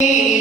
One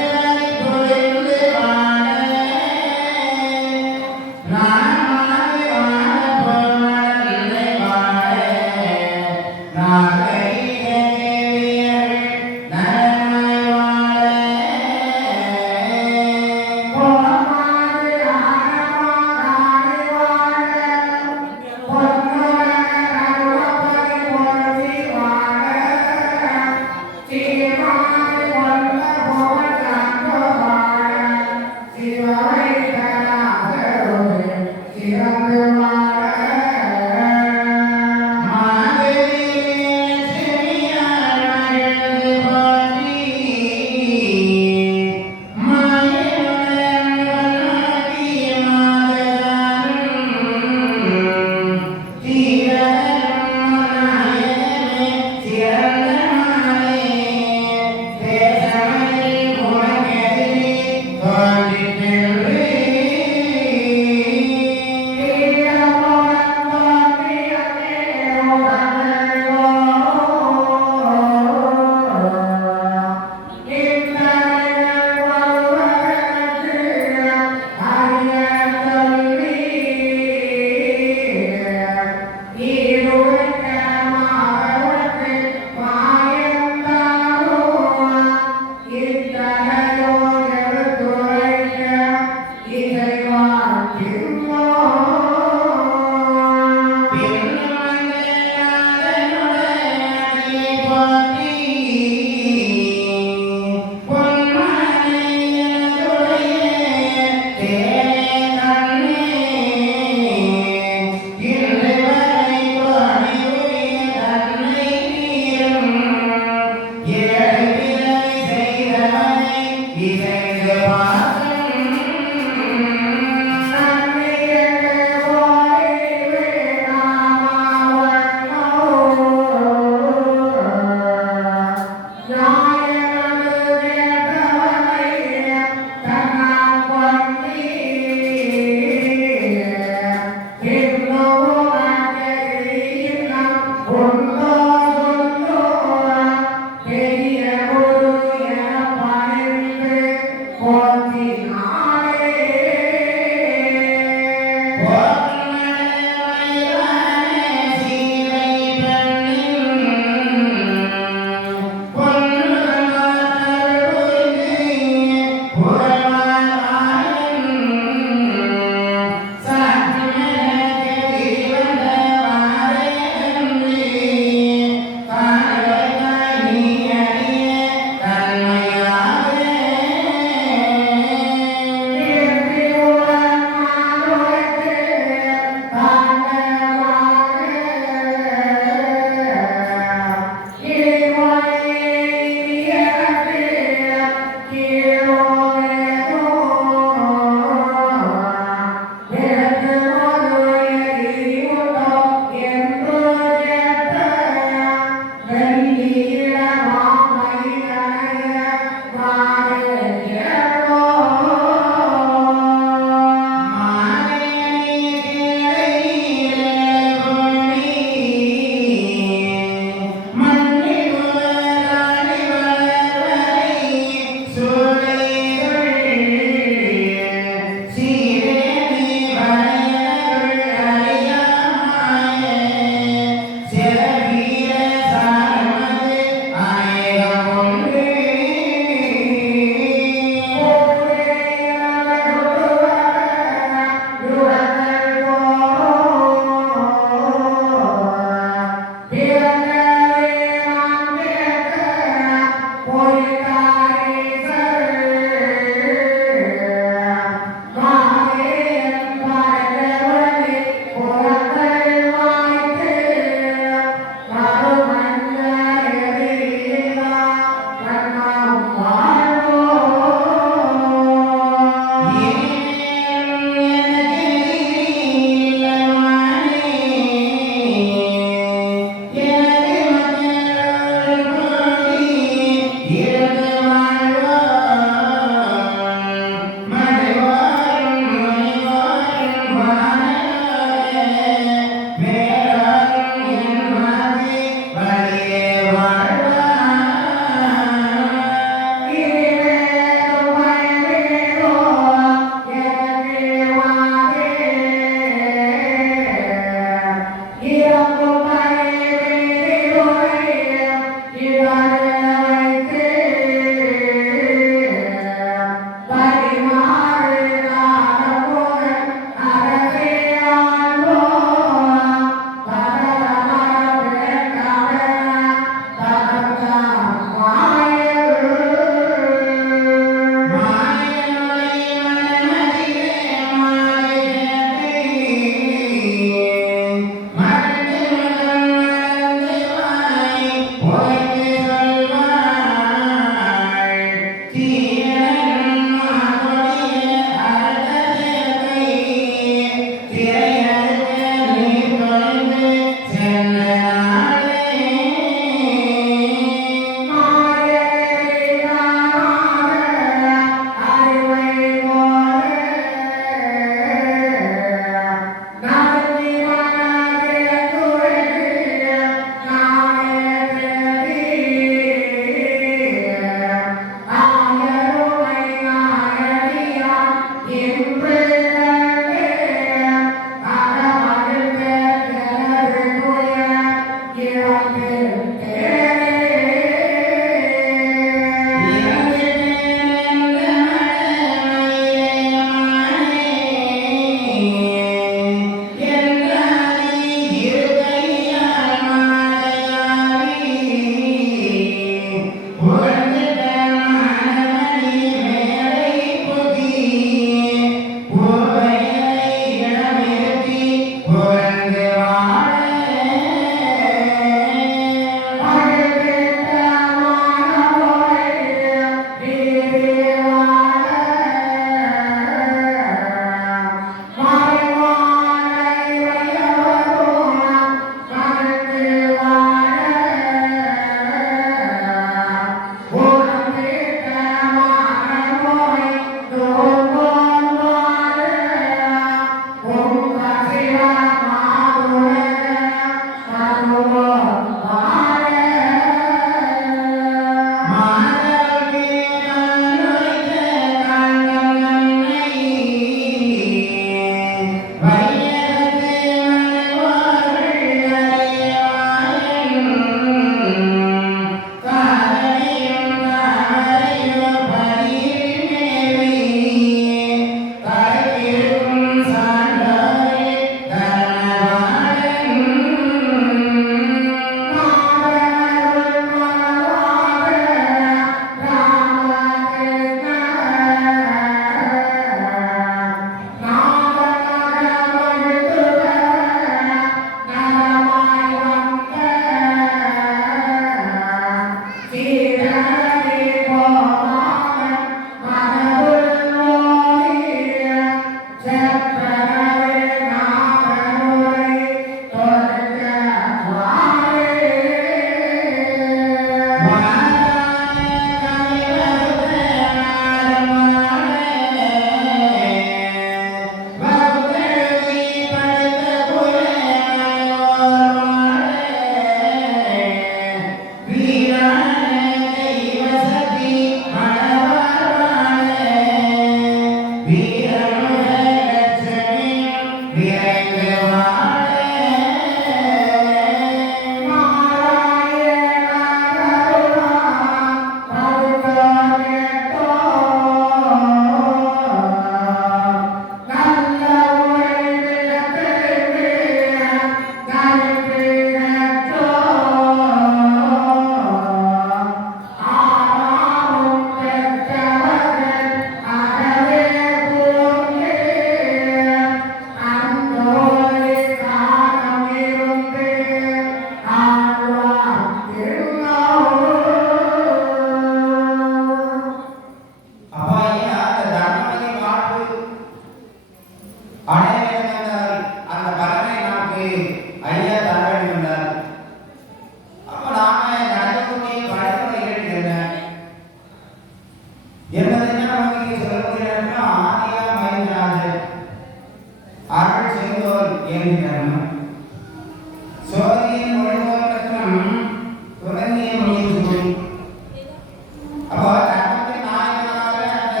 அப்போ தர்மத்தின் நாயகனாக அந்த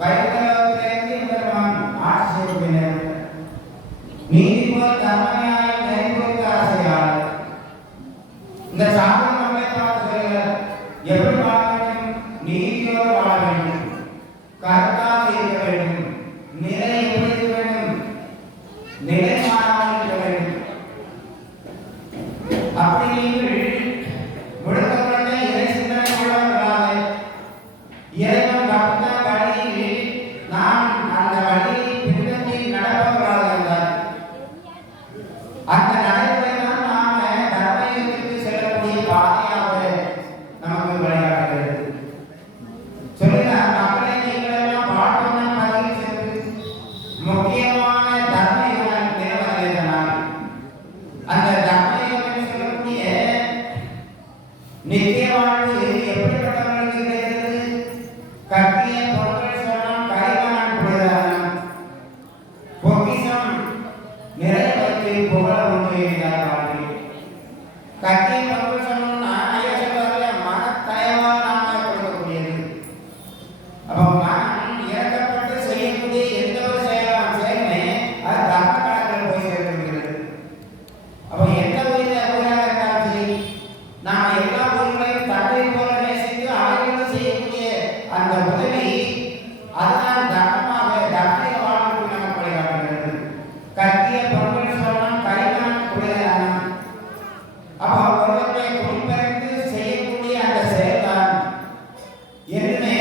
வைகுண்டத்திலிருந்து பெருமான் ஆட்சி செய்கிறார். நீதி போல் தர்ம நியாயம் நெறிபொருந்த ஆசையால் இந்த சாப்பிடும் நம்மை பார்த்து சொல்கிறார், எப்படி வாழ வேண்டும்? நீதியோடு வாழ வேண்டும், கருத்தாக இருக்க வேண்டும், நிலை எப்படி இருக்க வேண்டும்? நிலை மாறாமல் இருக்க வேண்டும். அப்படி நீங்கள் முழுக்கப்படுத்த இறை சிந்தனை உள்ளவர்களாக இறைவன் கற்ற வழியில் நாம் அந்த வழியை பின்பற்றி நடப்பவர்களாக இருந்தார். அந்த நடைமுறை தான் நாம தர்மயுகத்திற்கு செல்லக்கூடிய பாதையாக நமக்கு வழிகாட்டுகிறது. சொல்லுகிறார், மக்களை நீங்கள் எல்லாம் வாழ்வன பதில் சென்று முக்கியமான தர்மயுகம் நிறுவனத்தினால் அந்த தர்மயுகம் சொல்லக்கூடிய நித்திய வாழ்வு எப்படிப்பட்டவர்களுக்கு கிடைக்கிறது? கட்டிய பொருட்கள் சொன்னால் கைகாண கூடியதான பொக்கிஷம் நிறைய வைத்து புகழ உண்டு என்கிறார் வாழ்க்கை. கட்டிய பொருட்கள் சொன்னா ஐயா சொல்வாங்க, மனத்தயவால் நாம கொடுக்கக்கூடியது. அப்போ மனம் இறக்கப்பட்டு செய்யக்கூடிய எந்த ஒரு செயலுமே அது தர்ம கணக்கில் போய் சேர்க்கிறது. அப்போ எந்த உயிரை உயிராக இருந்தாலும் சரி, நாம் எல்லா உயிர்களையும் தன்னை போல நேசித்து அவைகளும் செய்யக்கூடிய அந்த உதவி அதுதான் தர்மமாக தர்மீக வாழ்வுக்கு நமக்கு வழிகாட்டுகிறது. கட்டிய பொருட்கள் சொன்னால் கைகாண கூடியதான அப்போ ஒருவரை குறிப்பறிந்து செய்யக்கூடிய அந்த செயல்தான் என்றுமே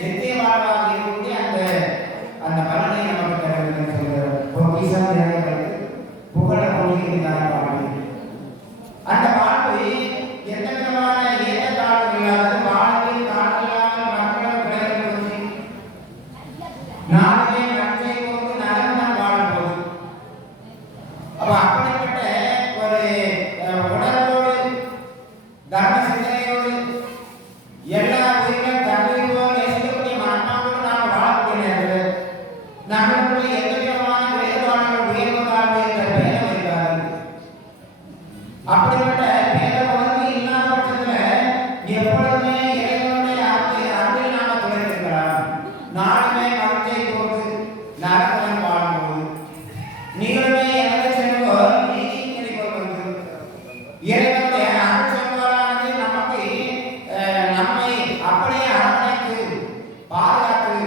நித்திய வாழ்வாக இருக்கக்கூடிய அந்த பலனை நமக்கு தருகிறது சொல்கிறார். பொக்கிஷம் நிறைந்தது புகழ கொள்கிறார் வாழ்வு. அந்த வாழ்வு எந்த விதமான ஏற்ற தாழ்வு இல்லாத வாழ்வில் தாழ்வில்லாமல் மக்களும் கிடையாது. நாளே நன்மை கொண்டு நலன்தான் வாழப்போகுது. அப்ப அப்படிப்பட்ட ஒரு உணர்வோடு தர்ம சிந்தனையோடு எல்லா உயிர்களும் தன்மை போல் நேசிக்கக்கூடிய மனப்பாங்கோடு நாம் வாழக்கூடிய நேரத்தில் நம்மளுடைய எந்த விதமான வேறுபாடுகள் உயர்வு தாழ்வு என்ற பேரம் இருக்காது. அப்படிப்பட்ட பேர உணர்வு இல்லாத பட்சத்தில் எப்பொழுதுமே இறைவனுடைய அன்பில் நாம துணைக்கலாம். நாளுமே மகிழ்ச்சியை கொண்டு நரகன் வாழும்போது நீங்களுமே எனது செல்வோர் நீதியின் கிடைப்போம் வந்து இறைவனுடைய அருள் செல்வாரானது நமக்கு நம்மை அப்படியே அரவணைத்து பாதுகாத்து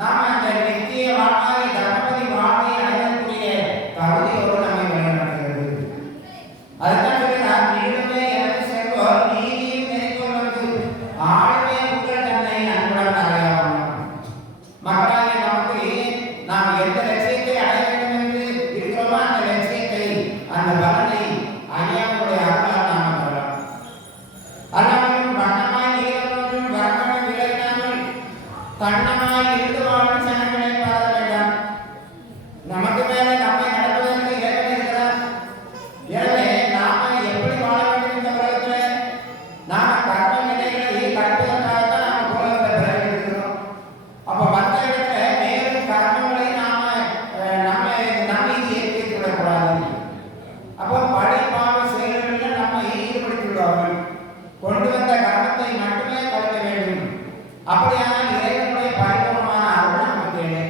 நாம் அந்த நித்திய வாழ்வாய் தர்மபதி வாழ்வை அடையக்கூடிய தகுதியோடு நம்மை வழிநடத்துகிறது. அதுதான் சொல்கிறார், நீங்களுமே எனது செல்வோர் நீதியின் கிடைப்போம் வந்து ஆளுமே உங்கள் தன்னை அன்புடன் அடையாளம். மக்களாகிய நமக்கு நாம் எந்த லட்சியத்தை அடைய வேண்டும் என்று இருக்கிறோமோ அந்த லட்சியத்தை அந்த பலனை ஐயாவுடைய அருளால் நாம் பெறலாம். அல்லாமல் வண்ணமாய் நீரொன்றும் வரக்கணம் விளையினாமல் கண்ணமாய் இருந்து வாழும் சனங்களை பாத வேண்டாம். நமக்கு மேலே நம்மை நடப்பதற்கு இறைவன் இருக்கிறார். எனவே நாம எப்படி வாழ வேண்டும் இந்த உலகத்தில்? நாம கர்ம நிலைகளை கடப்பதற்காகத்தான் நாம் உலகத்தில் பிறகு இருக்கிறோம். அப்போ மற்ற இடத்துல மேலும் கர்மங்களை நம்மை ஏற்படுத்தி விடக்கூடாது. அப்போ படை பாவ செயல்களில் நம்மை ஈடுபடுத்தி விடுவார்கள். கொண்டு வந்த கர்மத்தை மட்டுமே கழிக்க வேண்டும். அப்படியானால் இறைவனுடைய பரிபூர்ணமான அருள் நமக்கு தேவை.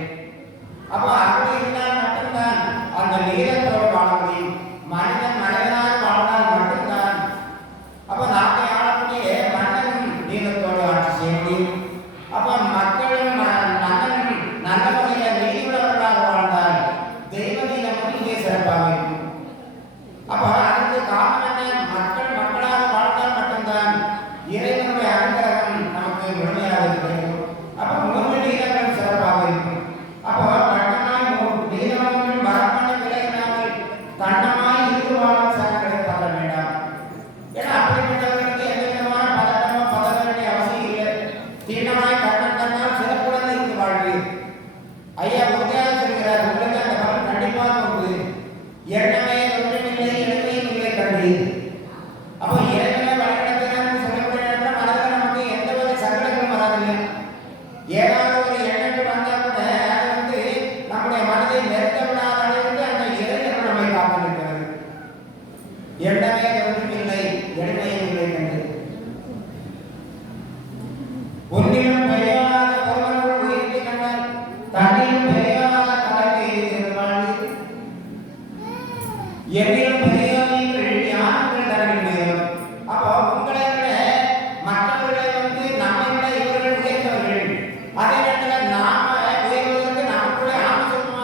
அப்போ அப்படி இருந்தால் மட்டும்தான் அந்த நீரத்தோடு வாழ முடியும். மனிதன் மனிதனாக வாழ்ந்தால் மட்டும்தான் அப்போ நாட்டை ஆளக்கூடிய மன்னனும் நீரத்தோடு ஆட்சி செய்ய முடியும். அப்போ மக்களும் மன்னனும் நல்ல முறையில் நீதியுள்ளவர்களாக வாழ்ந்தால் தெய்வ நீதமும் இங்கே சிறப்பாக இருக்கும். அப்போ அதுக்கு காரணம் என்ன? மக்கள் மக்களாக வாழ்ந்தால் மட்டும்தான் இறைவனுடைய அனுகிரகம் நமக்கு முழுமையாக கிடைக்கும். அப்போ மூன்று நீதங்கள் சிறப்பாக இருக்கும். அப்போ கண்ணமாய் நீதமும் வரப்பண விளையினாமல் கண்ணமாய் இருந்து வாழும் சனங்களை பதற வேண்டாம். ஏன்னா அப்படிப்பட்டவர்களுக்கு எந்த விதமான பதட்டமோ பதற வேண்டிய அவசியம் இல்லை. தீனமாய் கண்ணன் தன்னால் சிறப்புடன் இருந்து வாழ்வீர். ஐயா உறுதியாக சொல்கிறார், உங்களுக்கு அந்த பலன் கண்டிப்பாக உண்டு. எண்ணமே ஒன்றுமில்லை எளிமையும் இல்லை கண்டீர். அப்போ இறைவனை வழிநடத்தினான்னு சொல்லக்கூடிய நேரத்தில் மனதில் நமக்கு எந்த ஒரு சங்கடங்களும் வராதில்லை. ஏதாவது ஒரு எண்ணங்கள் வந்தால் கூட அது வந்து நம்முடைய மனதை நெருக்க விடாத அளவுக்கு அந்த இறைவன் நம்மை காத்திருக்கிறது. எண்ணமே ஒன்றுமில்லை எளிமையும் இல்லை கண்டீர். ஒன்றிலும் பெரியவனாக ஒருவனுள் உயிர்த்தை கண்டால் தன்னிலும் பெரியவனாக தலைமை எய்திருவாள். என்னிலும் பெரியவன் நீங்கள் யாருங்கள் தரவில் மேலும். அப்போ உங்களை விட மற்றவர்களை நம்மை விட இவர்கள் உயர்ந்தவர்கள். அதே நேரத்தில் நாம உயர்வதற்கு நமக்குள்ளே ஆலோசனமாக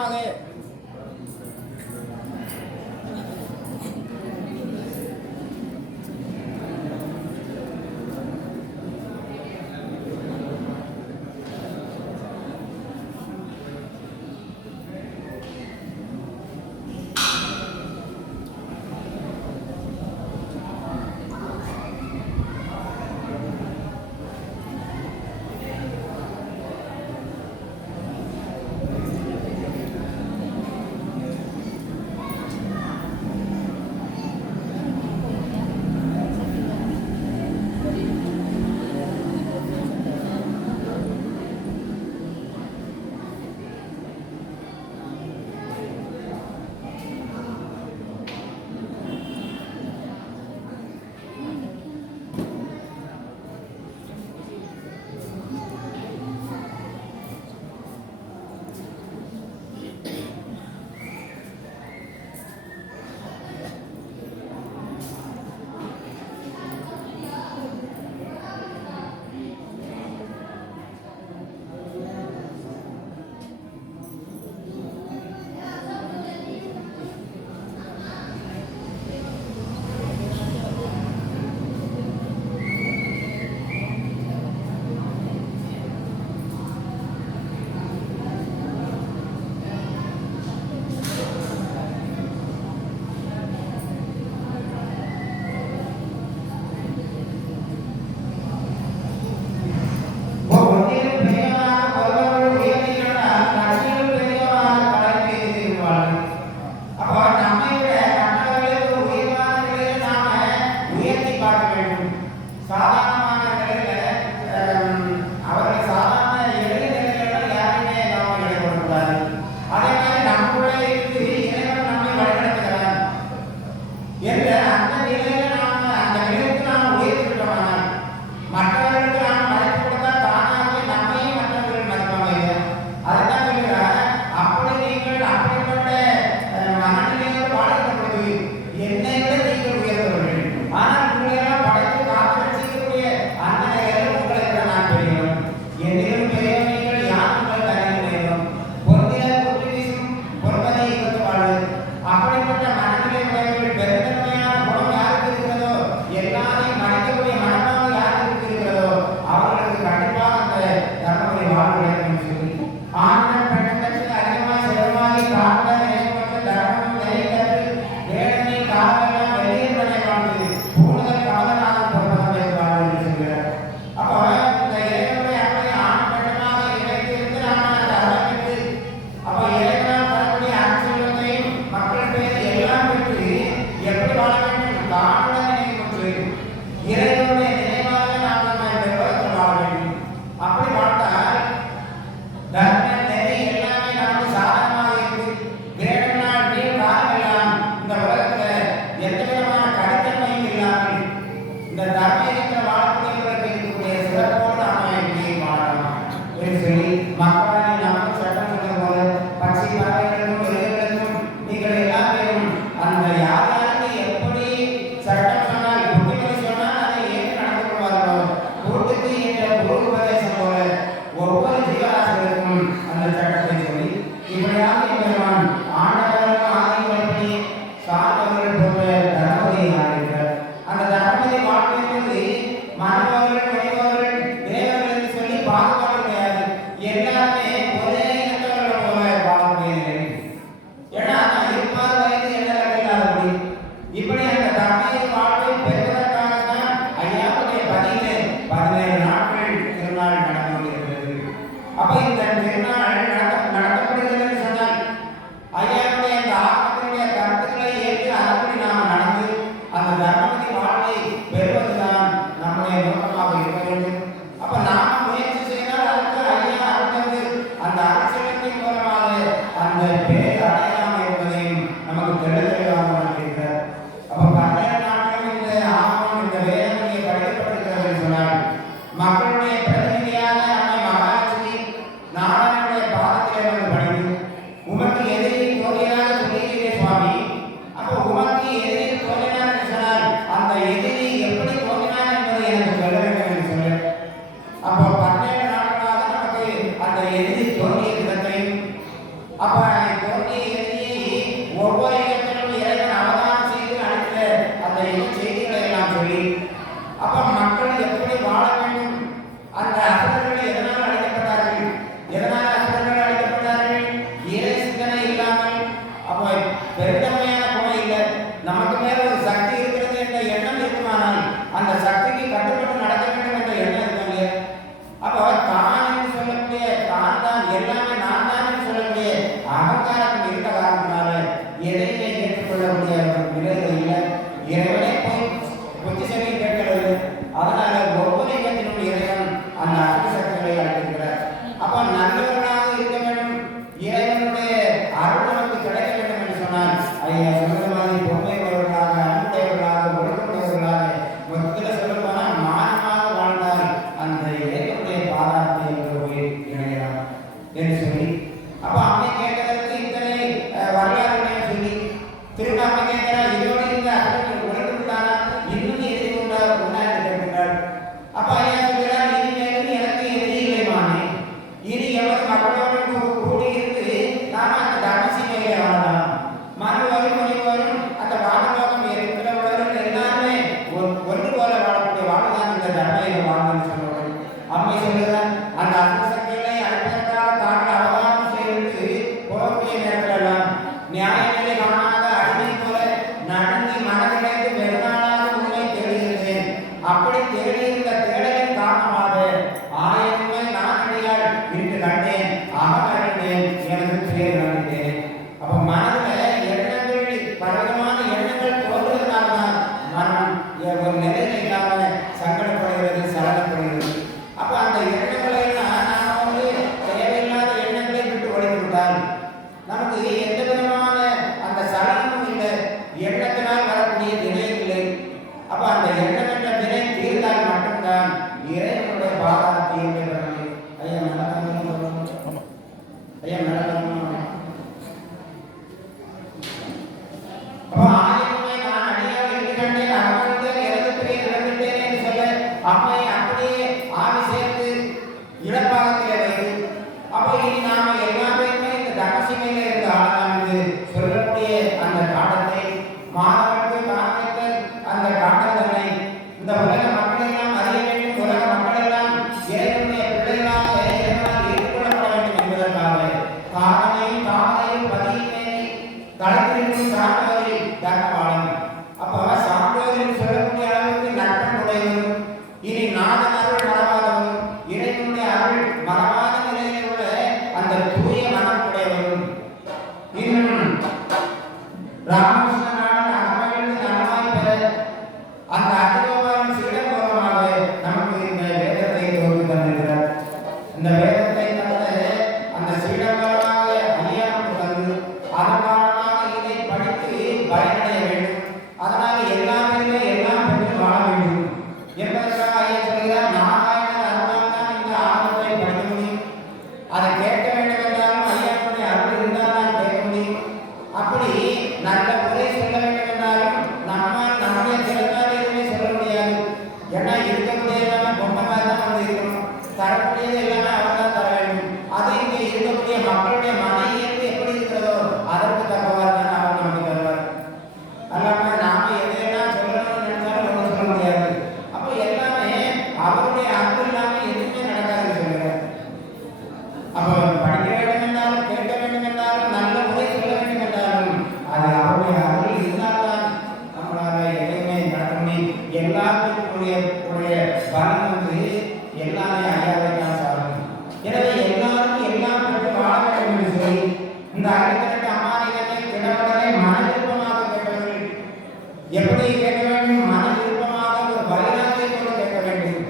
மக்களுடைய பிரதிநிதியாக அப்ப தோன்றி எழுதி ஒவ்வொரு இடத்திலும் இறைவன் அவதாரம் செய்து அளித்த அந்த செய்திகளை எல்லாம் சொல்லி அப்ப மக்கள் எப்படி வாழ வேண்டும், அந்த அசுரர்கள் எதனால் அழைக்கப்பட்டார்கள், எதனால் அசுரர்கள் அழைக்கப்பட்டார்கள், இறை சிந்தனை இல்லாமல், அப்ப பெருந்தன்மையான குணம் இல்லை, நமக்கு மேல ஒரு சக்தி இருக்கிறது என்ற எண்ணம் இருக்குமானால் அந்த சக்திக்கு கட்டுப்பட்டு நடக்க வேண்டும் என்ற எண்ணம் இருக்கும் இல்லையா? அப்ப தான் என்று சொல்லக்கூடிய தான் தான் எல்லாமே நான் தான் என்று சொல்லக்கூடிய அகங்காரம் இருந்த காரணத்தினால எதையுமே ஏற்றுக்கொள்ளக்கூடிய நிலையில் இல்லை. இறைவனை போய் புத்தி சொல்லி கேட்கிறது. அதனால ஒவ்வொரு இடத்திலும் இறைவன் அந்த அசுர சக்திகளை அழைக்கிறார். அப்ப நல்லவர்களாக இருக்க வேண்டும், இறைவனுடைய அருள் நமக்கு கிடைக்க வேண்டும் என்று சொன்னால் ஐயா சொன்ன மாதிரி பொறுமை உள்ளவர்களாக, அன்புடையவர்களாக, ஒழுக்கமுடையவர்களாக, மொத்தத்தில் சொல்ல போனால் மானமாக வாழ்ந்தால் அந்த இறைவனுடைய பாராட்டை போய் இணையலாம் என்று சொல்லி அப்ப அம்மை கேட்டதற்கு இத்தனை வரலாறுகளையும் சொல்லி திரும்ப அம்மை கேட்கிறார், இதோடு இருந்த அசுரர்கள் உணர்ந்துட்டானா இன்னும் எதிரி உண்டா என்று கேட்கிறார். அப்ப ஐயா சொல்கிறார், இனிமேலும் எனக்கு எதிரி இல்லைமானே, இனி எவர் மக்களோடு கூடி இருந்து நாம அந்த தர்மசீமையை வாழலாம், மறு வரும் மொழி வரும் அந்த வானலோகம் இருக்கிறவர்கள் எல்லாருமே ஒன்று போல வாழக்கூடிய வாழ்தான் இந்த தர்மையை வாழ்ந்து சொல்லுவார்கள். அம்மை சொல்லுகிறார், அந்த அசுர சக்திகளை அழைப்பதற்காக தாங்கள் அவதாரம் செய்து போகக்கூடிய நேரத்தில் எல்லாம் நியாயங்களை காணாத அடிமை போல நடுங்கி மனதிலிருந்து வெறுநாளாக உண்மை தேடுகிறேன். அப்படி தேடியிருந்த தேடலின் காரணமாக ஆயிரமே நான் அடியால் இன்று கண்டேன், அகமறிந்தேன், எனது பெயர் கண்டேன். அப்ப மனதில் எண்ணங்கள் பலவிதமான எண்ணங்கள் தோன்றுவதனால்தான் மனம் ஒரு நிலையில இல்லாம சங்கடப்படுகிறது, சலனப்படுகிறது. அப்ப அந்த எண்ணங்களை எல்லாம் நாம தேவையில்லாத எண்ணங்களை விட்டு ஒழித்துவிட்டால் நமக்கு எந்த விதமான அந்த சலனமும் இல்லை, எண்ணத்தினால் வரக்கூடிய வினையும் இல்லை. அப்ப அந்த எண்ணம் என்ற வினை தீர்ந்தால் மட்டும்தான் இறைவனுடைய பாதாரத்தை ஏற்படுகிறது. ஐயா நடக்கும், ஐயா நடக்கும். அப்ப ஆயிரமே நான் அடியால் என்று கண்டேன், அகமறிந்தேன், எனது பெயர் இழந்துட்டேன் என்று சொல்ல அம்மை அப்படியே ஆவி சேர்த்து இடப்பாகத்திலே வைத்து அப்ப இனி நாம எல்லாமே இந்த தர்மசீமையில இருந்து ஆளலாம் என்று சொல்லக்கூடிய அந்த காலத்தை மாணவர்களுக்கு காரணத்தை அந்த காரணத்தை இந்த உலக மக்கள் எல்லாம் அறிய வேண்டும், உலக மக்கள் எல்லாம் இறைவனுடைய பிள்ளைகளாக இறைவனால் ஏற்றுக்கொள்ளப்பட வேண்டும் என்பதற்காக காதனையும் காதலையும் பதியுமே களத்திற்கும் சான்றோரை தர்மவாளன். அப்ப சான்றோரில் சொல்லக்கூடிய அளவுக்கு நட்பன் உடையவரும் இனி நாதன் அருள் மறவாதவரும் இறைவனுடைய அருள் மறவாத நிலையில் உள்ள அந்த தூய மனம் உடையவரும் இன்னும் ராமகிருஷ்ணனான அகமகிழ்ந்து நலமாய் பெற அந்த அதிகமான சீடம் மூலமாக நமக்கு இந்த வேதத்தை தோன்று தந்திருக்கிறார். இந்த வேதத்தை தந்த அந்த சீடங்களாக ஐயா தந்து அதன் காரணமாக இதை படித்து பயனடைய வேண்டும். அதனால எல்லாமே எல்லாம் பெற்று வாழ வேண்டும் என்பதற்காக ஐயா சொல்கிறார், நாராயண அருளால் தான் இந்த ஆனந்தத்தை படிக்க முடியும். அதை கேட்க வேண்டும் என்றாலும் ஐயாவுடைய அருள் இருந்தால் தான் கேட்க முடியும். அப்படி நல்ல உரை சொல்ல வேண்டும் என்றாலும் நம்முடைய திறத்தால் எதுவுமே சொல்ல முடியாது. ஏன்னா இருக்கக்கூடிய எல்லாமே பொம்மமாக தான் வந்து இருக்கணும், தரக்கூடியது எல்லாமே அவர் தான் தர வேண்டும். அது இங்கே இருக்கக்கூடிய மக்களுடைய மன இயல்பு எப்படி இருக்கிறதோ அதற்கு தக்கவாறு தான் அவர் நமக்கு தருவார். அல்லாம நாம எதையெல்லாம் சொல்லணும்னு நினைச்சாலும் ஒன்றும் சொல்ல முடியாது. அப்போ எல்லாமே அவருடைய அன்பு இல்லாமல் எதுவுமே நடக்காதுன்னு சொல்லுறார். அப்போ படிக்க வேண்டும் என்றாலும் கேட்க வேண்டும் என்றாலும் நல்ல முறை சொல்ல வேண்டும் என்றாலும் அது அவருடைய அருள் இருந்தால்தான் நம்மளால எதையுமே நடத்த முடியும். எல்லாத்துக்கும் உடைய பலன் வந்து எல்லாமே ஐயாவை தான் சாரும். எனவே எல்லாரும் எல்லாம் பெற்று வாழ வேண்டும் என்று சொல்லி இந்த அடித்தட்டு அம்மானிகளை கிடவர்களை மன விருப்பமாக கேட்டவர்கள் எப்படி கேட்க வேண்டும், மன விருப்பமாக ஒரு பலிராகை போல கேட்க வேண்டும்.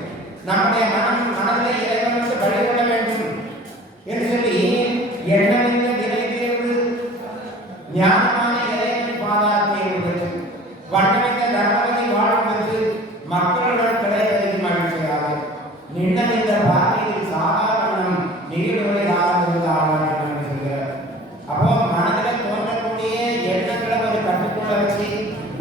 நம்முடைய மனதில் இறைவனுக்கு வழிபட வேண்டும் என்று சொல்லி எண்ணமிக்க விலை தேர்வு ஞானமான இறைவன் பாதாரத்தை பெற்று வண்ணமிக்க தர்மத்தை வாழ பெற்று மக்களுடன் கிடைப்பதற்கு மகிழ்ச்சியாக நின்ன இந்த பார்வையில் சாதாரணம் நீடுவதை ஆரம்பித்து ஆளாக சொல்கிறார். அப்போ மனதில் தோன்றக்கூடிய எண்ணங்களை ஒரு கட்டுக்குள்ள வச்சு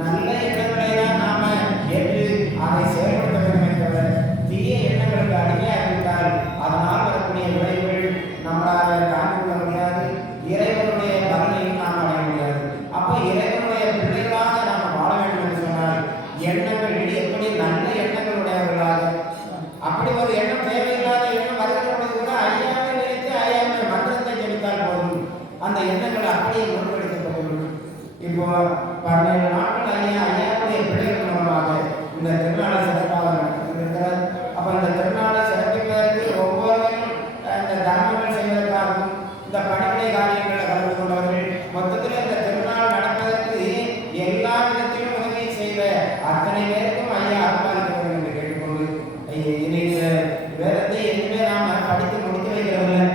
நல்ல எண்ணங்களை தான் நாம ஏற்று அதை செயல்படுத்த வேண்டும் என்ற தீய எண்ணங்களுக்கு அடிமையாக இருந்தால் அதனால் வரக்கூடிய விளைவுகள் நம்மளால் தாங்கிக் கொள்ள முடியாது. இறைவனுடைய இப்போ 17 நாட்கள் ஐயாவுடைய பிள்ளைகள் மூலமாக இந்த திருநாளை சிறப்பாக நடத்திருக்கிறார். அப்ப இந்த திருநாளை சிறப்பிப்பதற்கு ஒவ்வொருவரும் இந்த தர்மங்கள் செய்வதற்காகவும் இந்த பணிவிடை காரியங்களில் கலந்து கொண்டவர்கள் மொத்தத்தில் இந்த திருநாள் நடப்பதற்கு எல்லா விதத்திலும் உதவி செய்த அத்தனை பேருக்கும் ஐயா அர்ப்பணிக்க வேண்டும் என்று கேட்டுக்கொண்டு இனி இந்த வேதத்தை எதுவுமே நாம படித்து முடித்து வைக்கிறதில்லை.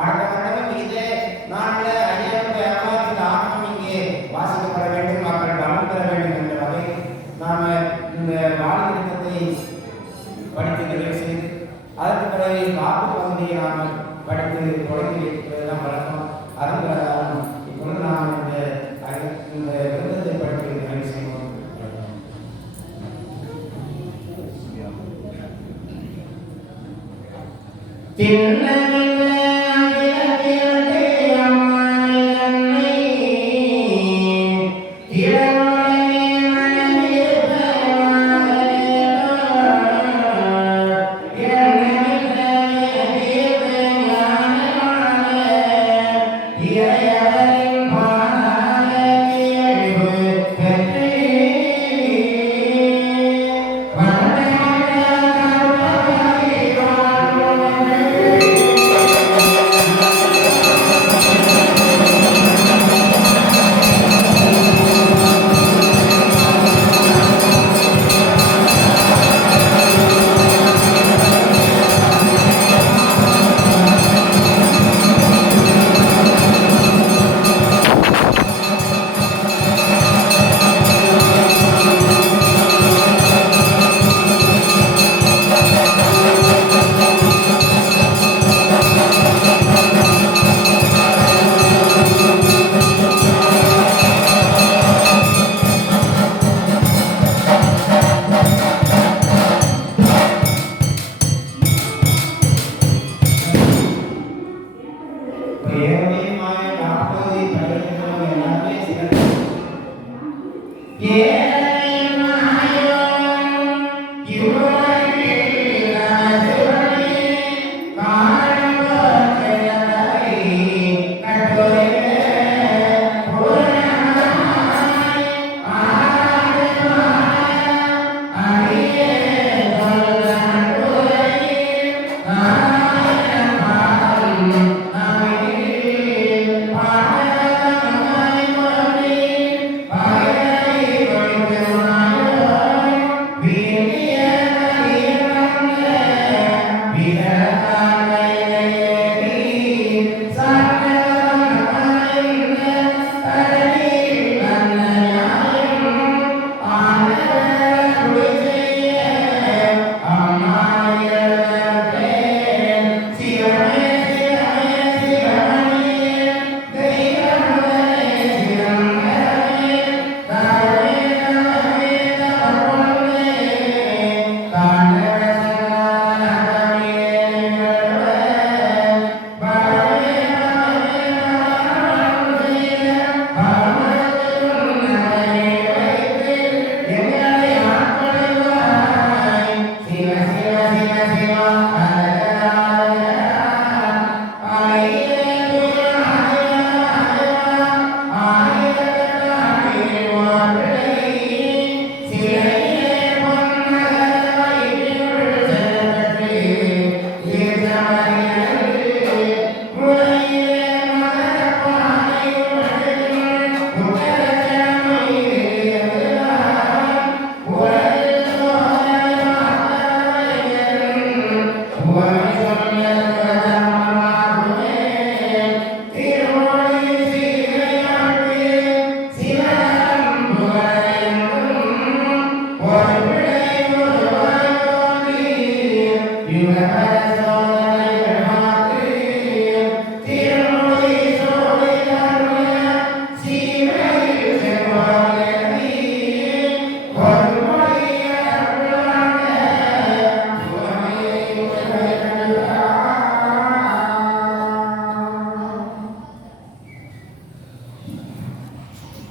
அடுத்த வருடமும் இதே நாளில் ஐயாவுடைய அருளால் ஆகமம் இங்கே வாசிக்கப்பட வேண்டும், மக்கள் பலன் பெற வேண்டும் என்ற வகையில் நாம இந்த வாலிபத்தை படித்து நிறைவு செய்து அதற்கு பிறகு காப்பு பகுதியை நாம் படித்து தொடங்கி வைக்கிறதுதான் வழக்கம். அதன் பிரகாரம் இப்பொழுது நாம் இந்த விருதத்தை படித்து நிறைவு செய்வோம். திண்ணனில்